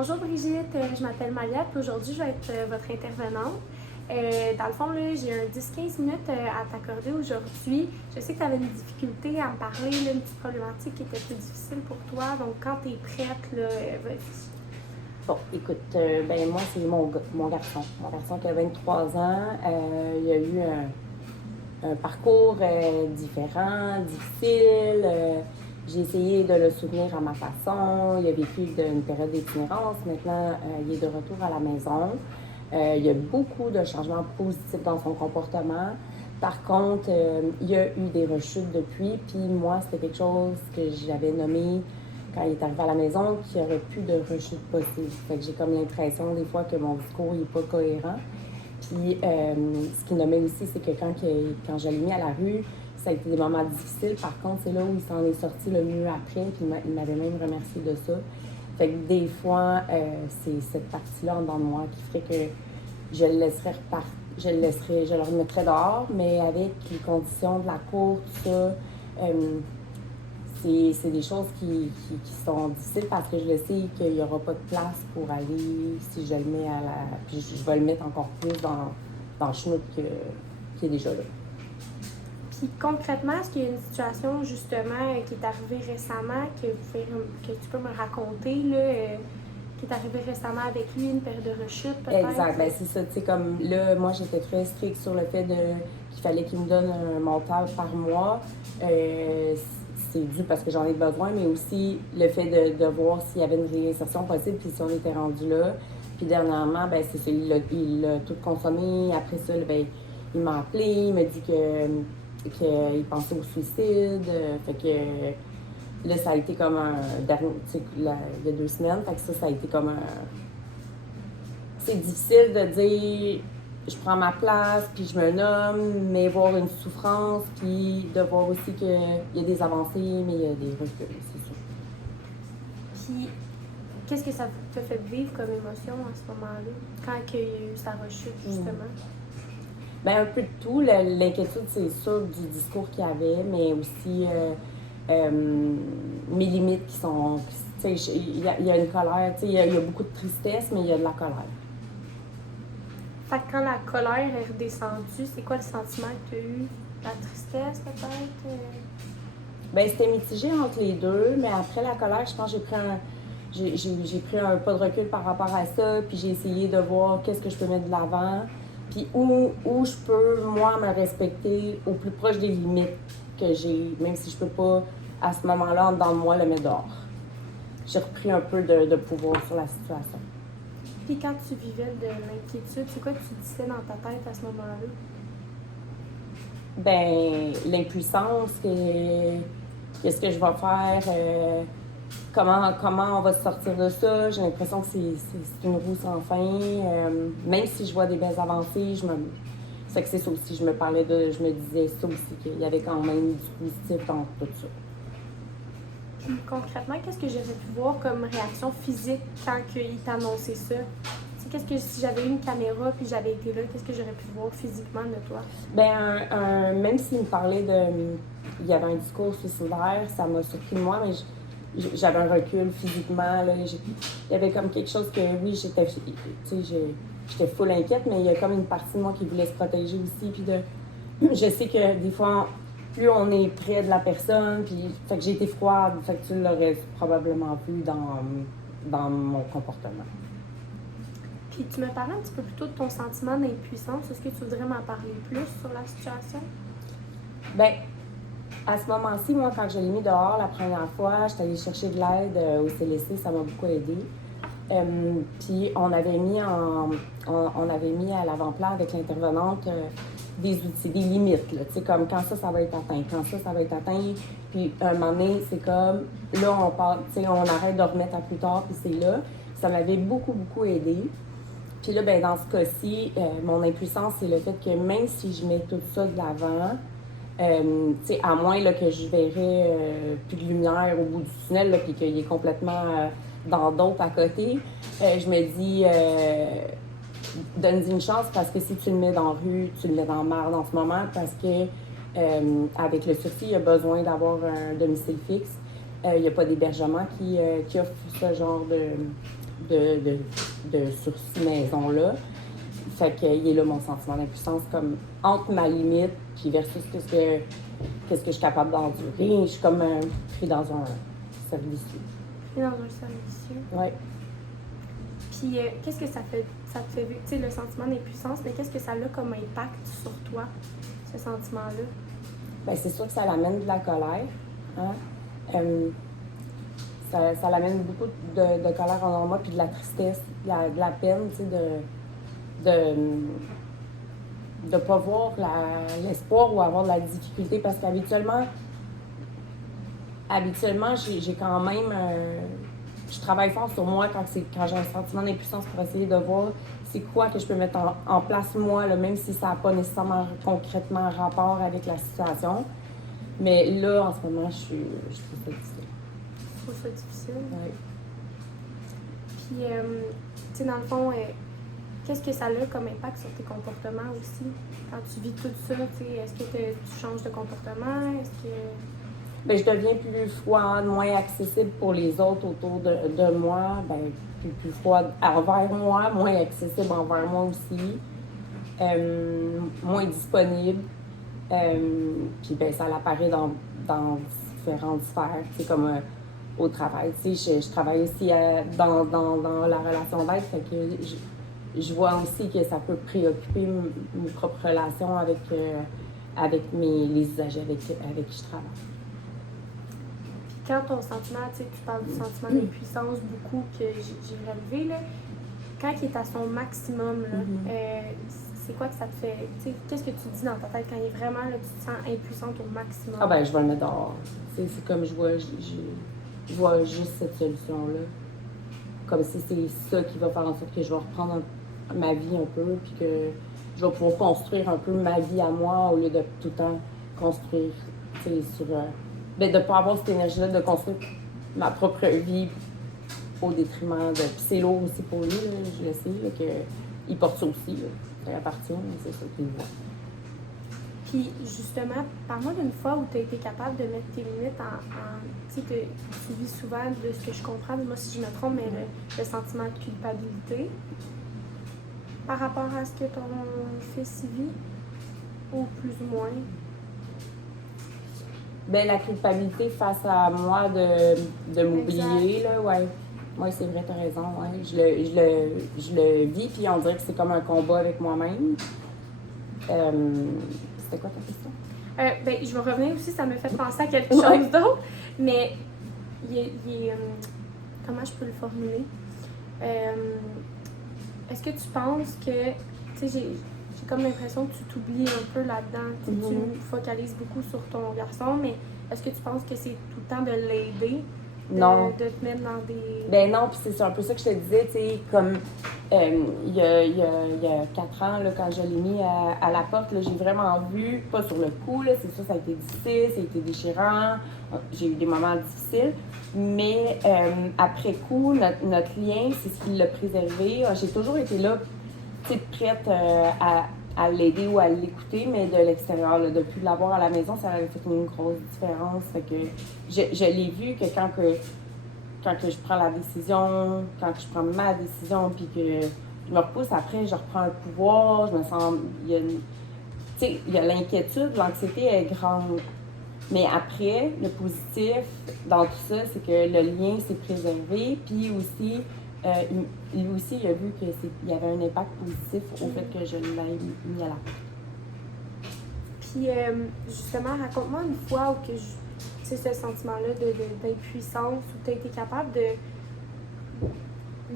Bonjour Brigitte, je m'appelle Malia, puis aujourd'hui je vais être votre intervenante. Dans le fond, là, j'ai un 10-15 minutes à t'accorder aujourd'hui. Je sais que tu avais une difficulté à me parler, là, une petite problématique qui était plus difficile pour toi. Donc, quand tu es prête, là, vas-y. Bon, écoute, moi, c'est mon garçon. Mon garçon qui a 23 ans. Il a eu un parcours différent, difficile. J'ai essayé de le soutenir à ma façon. Il a vécu une période d'itinérance. Maintenant, il est de retour à la maison. Il y a beaucoup de changements positifs dans son comportement. Par contre, il y a eu des rechutes depuis. Puis moi, c'était quelque chose que j'avais nommé quand il est arrivé à la maison qu'il n'y aurait plus de rechute possible. Fait que j'ai comme l'impression des fois que mon discours n'est pas cohérent. Puis ce qu'il nommait aussi, c'est que quand je l'ai mis à la rue, ça a été des moments difficiles. Par contre, c'est là où il s'en est sorti le mieux après. Puis il m'avait même remercié de ça. Fait que des fois, c'est cette partie-là en dedans de moi qui ferait que je le laisserais repartir. Je le remettrais dehors, mais avec les conditions de la cour, tout ça, c'est des choses qui sont difficiles parce que je le sais qu'il n'y aura pas de place pour aller si je le mets à la. Puis je vais le mettre encore plus dans le schnout qui est déjà là. Puis concrètement, est-ce qu'il y a une situation justement qui est arrivée récemment que tu peux me raconter, là, qui est arrivée récemment avec lui, une période de rechute peut-être? Exact, ben c'est ça, tu sais, comme là, moi j'étais très stricte sur le fait qu'il fallait qu'il me donne un montant par mois. C'est dû parce que j'en ai besoin, mais aussi le fait de voir s'il y avait une réinsertion possible, puis si on était rendu là. Puis dernièrement, ben c'est ça, il l'a tout consommé. Après ça, ben, il m'a appelé, il m'a dit qu'il pensait au suicide. Fait que là, ça a été comme un dernier, tu sais, il y a 2 semaines, fait que ça a été comme un. C'est difficile de dire je prends ma place, puis je me nomme, mais voir une souffrance, puis de voir aussi qu'il y a des avancées, mais il y a des reculs, c'est sûr. Puis, qu'est-ce que ça te fait vivre comme émotion à ce moment-là, quand il y a eu sa rechute, justement? Ben un peu de tout. L'inquiétude, c'est sûr, du discours qu'il y avait, mais aussi mes limites qui sont. Tu sais, il y a une colère, tu sais, il y a beaucoup de tristesse, mais il y a de la colère. Fait que quand la colère est redescendue, c'est quoi le sentiment que tu as eu? La tristesse, peut-être? Ben c'était mitigé entre les deux, mais après la colère, je pense que j'ai pris un pas de recul par rapport à ça, puis j'ai essayé de voir qu'est-ce que je peux mettre de l'avant, puis où je peux, moi, me respecter au plus proche des limites que j'ai, même si je peux pas, à ce moment-là, en dedans de moi, le mettre dehors. J'ai repris un peu de pouvoir sur la situation. Puis quand tu vivais de l'inquiétude, c'est quoi que tu disais dans ta tête à ce moment-là? Ben l'impuissance, qu'est-ce que je vais faire, comment on va se sortir de ça. J'ai l'impression que c'est une roue sans fin. Même si je vois des belles avancées, c'est que c'est ça aussi, je me disais ça aussi, qu'il y avait quand même du positif dans tout ça. Puis concrètement, qu'est-ce que j'aurais pu voir comme réaction physique quand il t'a annoncé ça? Qu'est-ce que si j'avais eu une caméra puis j'avais été là, qu'est-ce que j'aurais pu voir physiquement de toi? Ben, même s'il me parlait il y avait un discours suicidaire, ça m'a surpris de moi, mais j'avais un recul physiquement. Là, il y avait comme quelque chose que, oui, j'étais full inquiète, mais il y a comme une partie de moi qui voulait se protéger aussi. Puis je sais que des fois, plus on est près de la personne, puis fait que j'ai été froide, fait que tu l'aurais probablement vu dans mon comportement. Puis tu me parlais un petit peu plus tôt de ton sentiment d'impuissance. Est-ce que tu voudrais m'en parler plus sur la situation? Ben, à ce moment-ci, moi, quand je l'ai mis dehors la première fois, j'étais allée chercher de l'aide au CLSC, ça m'a beaucoup aidé. Puis on avait mis à l'avant-plan avec l'intervenante des outils, des limites, là, tu sais, comme quand ça va être atteint, ça va être atteint. Puis un moment donné, c'est comme, là, on arrête de remettre à plus tard, puis c'est là. Ça m'avait beaucoup, beaucoup aidé. Puis là, ben dans ce cas-ci, mon impuissance, c'est le fait que même si je mets tout ça de l'avant, tu sais, à moins là, que je verrais plus de lumière au bout du tunnel, là, puis qu'il est complètement dans d'autres à côté, je me dis, donne-y une chance parce que si tu le mets dans la rue, tu le mets dans la merde en ce moment parce que avec le sursis, il y a besoin d'avoir un domicile fixe. Il n'y a pas d'hébergement qui offre ce genre sur cette maison-là. Fait qu'il est là mon sentiment d'impuissance, comme entre ma limite puis versus qu'est-ce que je suis capable d'endurer. Je suis comme pris dans un cercle vicieux. Pris dans un cercle vicieux. Oui. Puis qu'est-ce que ça te fait vivre? Tu sais, le sentiment d'impuissance, mais qu'est-ce que ça a comme impact sur toi, ce sentiment-là? Bien, c'est sûr que ça l'amène de la colère. Hein? Ça l'amène beaucoup de colère en moi, puis de la tristesse, de la peine, tu sais, de pas voir l'espoir ou avoir de la difficulté, parce qu'habituellement, j'ai quand même... je travaille fort sur moi quand j'ai un sentiment d'impuissance pour essayer de voir c'est quoi que je peux mettre en place moi, là, même si ça n'a pas nécessairement concrètement rapport avec la situation. Mais là, en ce moment, je trouve ça difficile. Tu trouves ça difficile? Oui. Puis, tu sais, dans le fond, qu'est-ce que ça a comme impact sur tes comportements aussi? Quand tu vis tout ça, tu sais, est-ce que tu changes de comportement? Est-ce que... Bien, je deviens plus froide, moins accessible pour les autres autour de moi. Bien, plus froide envers moi, moins accessible envers moi aussi. Moins disponible. Puis ben, ça apparaît dans différentes sphères, tu sais, comme au travail. Tu sais, je travaille aussi dans la relation d'aide, fait que je vois aussi que ça peut préoccuper mes propres relations avec les usagers avec qui je travaille. Quand ton sentiment, tu sais, tu parles du sentiment d'impuissance beaucoup que j'ai relevé, là, quand il est à son maximum, là, c'est quoi que ça te fait? Tu sais, qu'est-ce que tu dis dans ta tête quand il est vraiment, là, tu te sens impuissante au maximum? Ah ben, je vais le mettre dehors. C'est comme je vois juste cette solution-là. Comme si c'est ça qui va faire en sorte que je vais reprendre ma vie un peu, puis que je vais pouvoir construire un peu ma vie à moi au lieu de tout le temps construire, tu sais, sur... de ne pas avoir cette énergie-là de construire ma propre vie au détriment de... Puis c'est lourd aussi pour lui, là, je le sais, qu'il porte ça aussi, là. Ça appartient, c'est ça qu'il voit. Puis justement, parle-moi d'une fois où tu as été capable de mettre tes limites tu sais, tu vis souvent, de ce que je comprends, moi si je me trompe, mais le sentiment de culpabilité par rapport à ce que ton fils vit, ou plus ou moins? Ben, la culpabilité face à moi de m'oublier, là, ouais. Oui, c'est vrai, t'as raison, ouais. Je le vis, puis on dirait que c'est comme un combat avec moi-même. C'était quoi ta question? Ben, je vais revenir aussi, ça me fait penser à quelque chose d'autre, mais comment je peux le formuler? Est-ce que tu penses que, tu sais, j'ai comme l'impression que tu t'oublies un peu là-dedans, tu focalises beaucoup sur ton garçon, mais est-ce que tu penses que c'est tout le temps de l'aider? Non. De te mettre dans des... Ben non, puis c'est un peu ça que je te disais, tu sais, comme il y a 4 ans, là, quand je l'ai mis à la porte, là, j'ai vraiment vu, pas sur le coup, là, c'est sûr, ça a été difficile, ça a été déchirant, j'ai eu des moments difficiles, mais après coup, notre lien, c'est ce qui l'a préservé. J'ai toujours été là, tu sais, prête à l'aider ou à l'écouter, mais de l'extérieur, là, depuis l'avoir à la maison, ça avait fait une grosse différence. Fait que je l'ai vu que quand je prends la décision, quand je prends ma décision, puis que je me repousse, après, je reprends un pouvoir, je me sens... Il y a l'inquiétude, l'anxiété est grande. Mais après, le positif dans tout ça, c'est que le lien s'est préservé, puis aussi... lui aussi, il a vu qu'il y avait un impact positif au fait que je l'ai mis à la porte. Puis, justement, raconte-moi une fois où que tu sais, ce sentiment-là d'impuissance, où tu as été capable de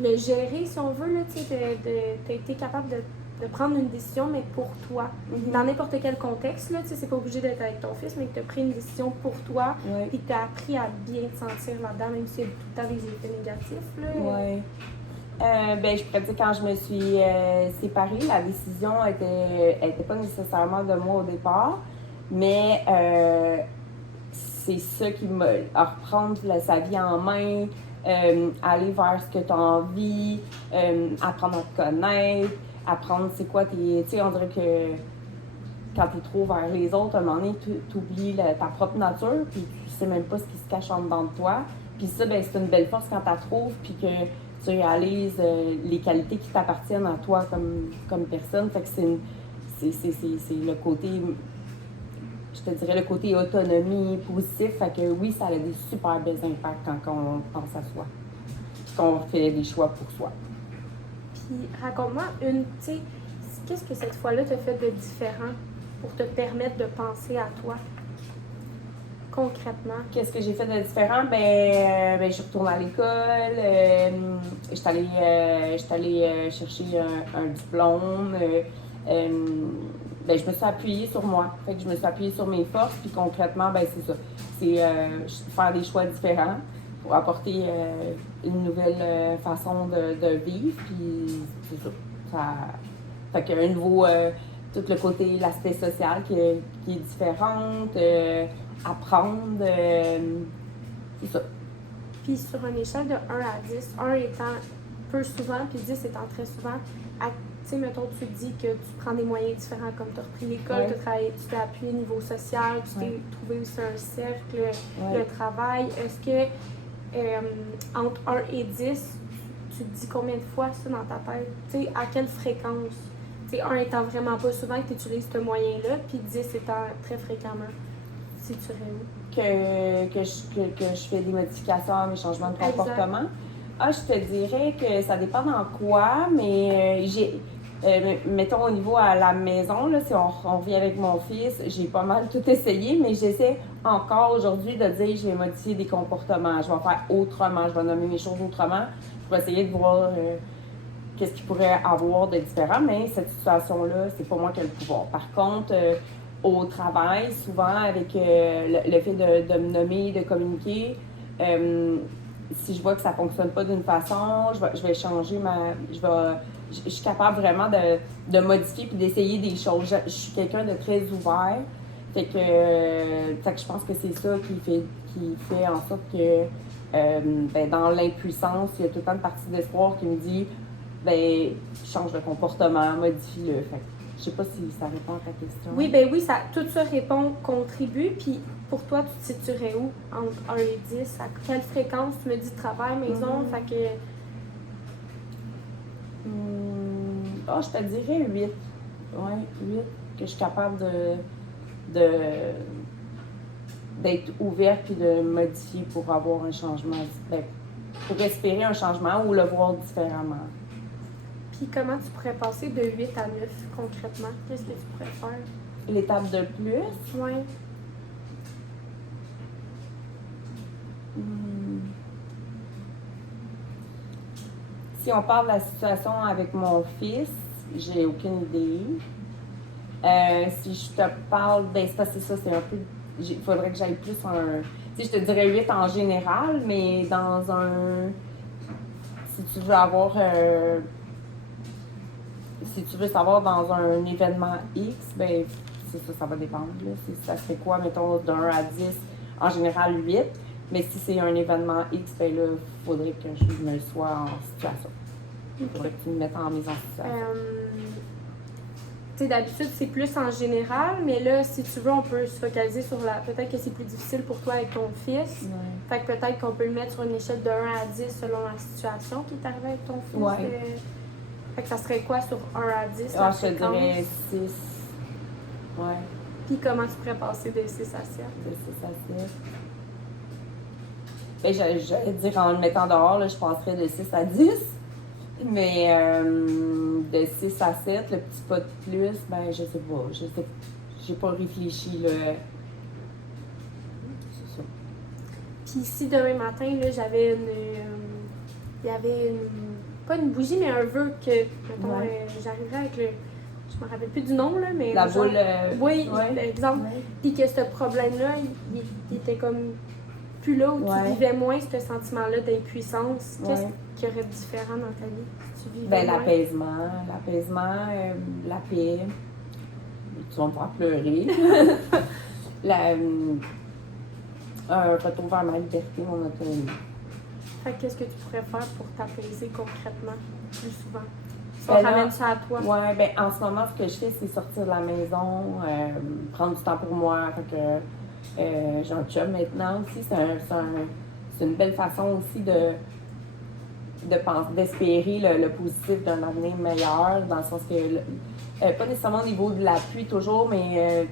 le gérer, si on veut, là, tu sais, tu as été capable de prendre une décision, mais pour toi. Dans n'importe quel contexte, là, tu sais, c'est pas obligé d'être avec ton fils, mais que tu as pris une décision pour toi, puis que tu as appris à bien te sentir là-dedans, même s'il y a tout le temps des effets négatifs, là. Oui. Ben, je pourrais dire, quand je me suis séparée, la décision était pas nécessairement de moi au départ, mais c'est ça qui m'a... à reprendre sa vie en main, aller vers ce que tu as envie, apprendre à te connaître, apprendre c'est quoi tes... Tu sais, on dirait que quand tu es trop vers les autres, à un moment donné, tu oublies ta propre nature, puis tu sais même pas ce qui se cache en dedans de toi. Puis ça, ben, c'est une belle force quand tu la trouves, puis que tu réalises les qualités qui t'appartiennent à toi comme personne. Fait que c'est le côté, je te dirais, le côté autonomie positif. Fait que oui, ça a des super bons impacts quand on pense à soi, qu'on fait des choix pour soi. Puis raconte-moi tu sais, qu'est-ce que cette fois-là t'a fait de différent pour te permettre de penser à toi? Concrètement. Qu'est-ce que j'ai fait de différent? Ben, je suis retournée à l'école, je suis allée chercher un diplôme, ben, je me suis appuyée sur moi. Fait que je me suis appuyée sur mes forces, puis concrètement, ben, c'est ça. C'est faire des choix différents pour apporter une nouvelle façon de vivre, puis c'est ça. Fait qu'il y a un nouveau, tout le côté, l'aspect social qui est différent. Apprendre, c'est ça. Puis sur une échelle de 1 à 10, 1 étant peu souvent, puis 10 étant très souvent, tu sais, mettons, tu dis que tu prends des moyens différents, comme tu as repris l'école, tu t'es appuyé au niveau social, tu t'es trouvé aussi un cercle, le travail. Est-ce que entre 1 et 10, tu te dis combien de fois ça dans ta tête? Tu sais, à quelle fréquence? Tu sais, 1 étant vraiment pas souvent que tu utilises ce moyen-là, puis 10 étant très fréquemment. Que je fais des modifications à mes changements de comportement. Je te dirais que ça dépend dans quoi, mais mettons au niveau à la maison, là, si on revient avec mon fils, j'ai pas mal tout essayé, mais j'essaie encore aujourd'hui de dire je vais modifier des comportements, je vais faire autrement, je vais nommer mes choses autrement pour essayer de voir qu'est-ce qu'il pourrait avoir de différent, mais cette situation-là, c'est pas moi qui ai le pouvoir. Par contre, au travail, souvent avec le fait de me nommer, de communiquer, si je vois que ça ne fonctionne pas d'une façon, je vais changer je suis capable vraiment de modifier puis d'essayer des choses. Je suis quelqu'un de très ouvert. Fait que je pense que c'est ça qui fait en sorte que dans l'impuissance, il y a tout le temps une partie d'espoir qui me dit change de comportement, modifie-le. Fait que, je sais pas si ça répond à ta question. Oui, tout ça contribue. Puis pour toi, tu te situerais où entre 1 et 10? À quelle fréquence? Tu me dis travail, maison, fait que... Je te dirais 8. Ouais, 8. Que je suis capable d'être ouverte puis de modifier pour avoir un changement. Pour espérer un changement ou le voir différemment. Puis comment tu pourrais passer de 8 à 9 concrètement? Qu'est-ce que tu pourrais faire? L'étape de plus? Oui. Si on parle de la situation avec mon fils, j'ai aucune idée. Si je te parle, c'est ça, c'est un peu... Il faudrait que j'aille plus je te dirais 8 en général, mais dans un... Si tu veux avoir... si tu veux savoir dans un événement X, c'est ça va dépendre. Là. Ça serait quoi, mettons, de 1 à 10, en général 8. Mais si c'est un événement X, là, il faudrait que je me sois en situation. Il faudrait que tu me mettes en mise en situation. Tu sais, d'habitude, c'est plus en général, mais là, si tu veux, on peut se focaliser sur peut-être que c'est plus difficile pour toi avec ton fils. Ouais. Fait que peut-être qu'on peut le mettre sur une échelle de 1 à 10 selon la situation qui est arrivée avec ton fils. Ouais. Fait que ça serait quoi sur 1 à 10? Je te dirais 6. Ouais. Puis comment tu pourrais passer de 6 à 7? De 6 à 7. J'allais dire en le mettant dehors, là, je passerais de 6 à 10. Mais de 6 à 7, le petit pas de plus, je sais pas. J'ai pas réfléchi, là. C'est ça. Puis si demain matin, là, j'avais il y avait pas une bougie, mais un vœu que, mettons, j'arriverais avec je me rappelle plus du nom, là, mais... La boule... Oui, exemple. Puis que ce problème-là, il était comme plus là, où tu vivais moins ce sentiment-là d'impuissance. Qu'est-ce qu'il y aurait de différent dans ta vie si tu vivais moins? L'apaisement, la paix. Tu vas me faire pleurer. Un retour vers ma liberté, mon autonomie. Fait que qu'est-ce que tu pourrais faire pour t'apaiser concrètement plus souvent? Si on ramène ça à toi. Oui, en ce moment, ce que je fais, c'est sortir de la maison, prendre du temps pour moi. Fait que j'ai un job maintenant aussi. C'est une belle façon aussi d'espérer le positif d'un avenir meilleur, dans le sens que, pas nécessairement au niveau de l'appui toujours, mais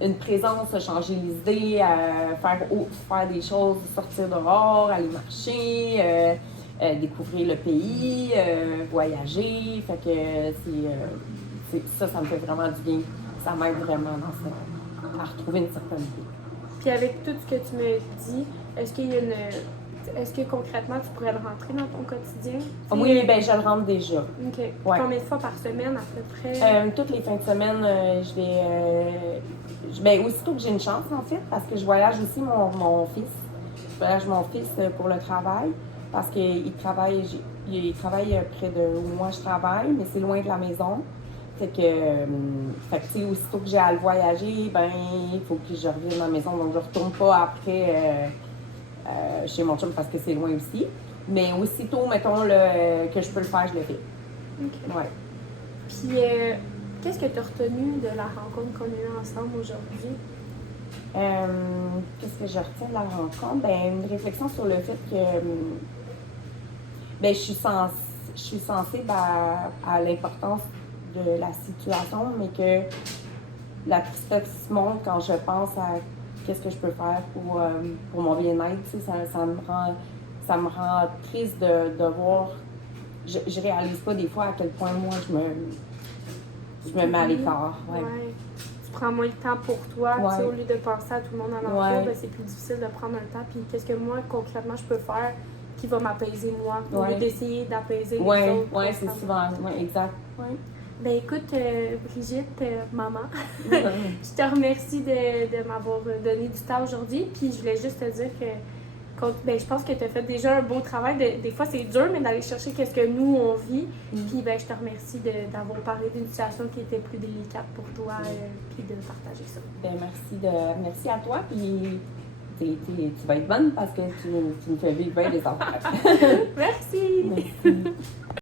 une présence, changer les idées, faire des choses, sortir dehors, aller marcher, découvrir le pays, voyager. Fait que ça me fait vraiment du bien. Ça m'aide vraiment à retrouver une certaine vie. Puis avec tout ce que tu me dis, est-ce que concrètement tu pourrais le rentrer dans ton quotidien? Oui, ben je le rentre déjà. OK. Ouais. Combien de fois par semaine à peu près? Toutes les fins de semaine, je vais. Aussitôt que j'ai une chance, en fait, parce que je voyage aussi mon fils. Je voyage mon fils pour le travail, parce qu'il travaille près de où moi je travaille, mais c'est loin de la maison. Fait que aussitôt que j'ai à le voyager, ben il faut que je revienne à la maison. Donc, je retourne pas après chez mon chum parce que c'est loin aussi. Mais aussitôt, mettons, que je peux le faire, je le fais. OK. Ouais. Puis, qu'est-ce que tu as retenu de la rencontre qu'on a eue ensemble aujourd'hui? Qu'est-ce que je retiens de la rencontre? Ben, une réflexion sur le fait que ben, je suis sensible à l'importance de la situation, mais que la tristesse monte quand je pense à qu'est-ce que je peux faire pour mon bien-être. Ça me rend triste de voir. Je réalise pas des fois à quel point moi je me mets à l'écart. Ouais. Ouais. Tu prends moins de temps pour toi, Ouais. tu sais, au lieu de penser à tout le monde alentour, Ouais. ben, c'est plus difficile de prendre un temps. Puis qu'est-ce que moi, concrètement, je peux faire qui va m'apaiser moi, au Ouais. lieu d'essayer d'apaiser les Ouais, autres. ouais, c'est constamment. souvent. Ouais, exact. Ouais. Ben écoute, Brigitte, maman, je te remercie de m'avoir donné du temps aujourd'hui. Puis je voulais juste te dire que je pense que tu as fait déjà un beau travail. Des fois, c'est dur, mais d'aller chercher qu'est-ce que nous, on vit. Puis je te remercie d'avoir parlé d'une situation qui était plus délicate pour toi, puis de partager ça. Ben, merci à toi. Puis tu vas être bonne parce que tu me fais vivre bien des affaires. Merci! Merci.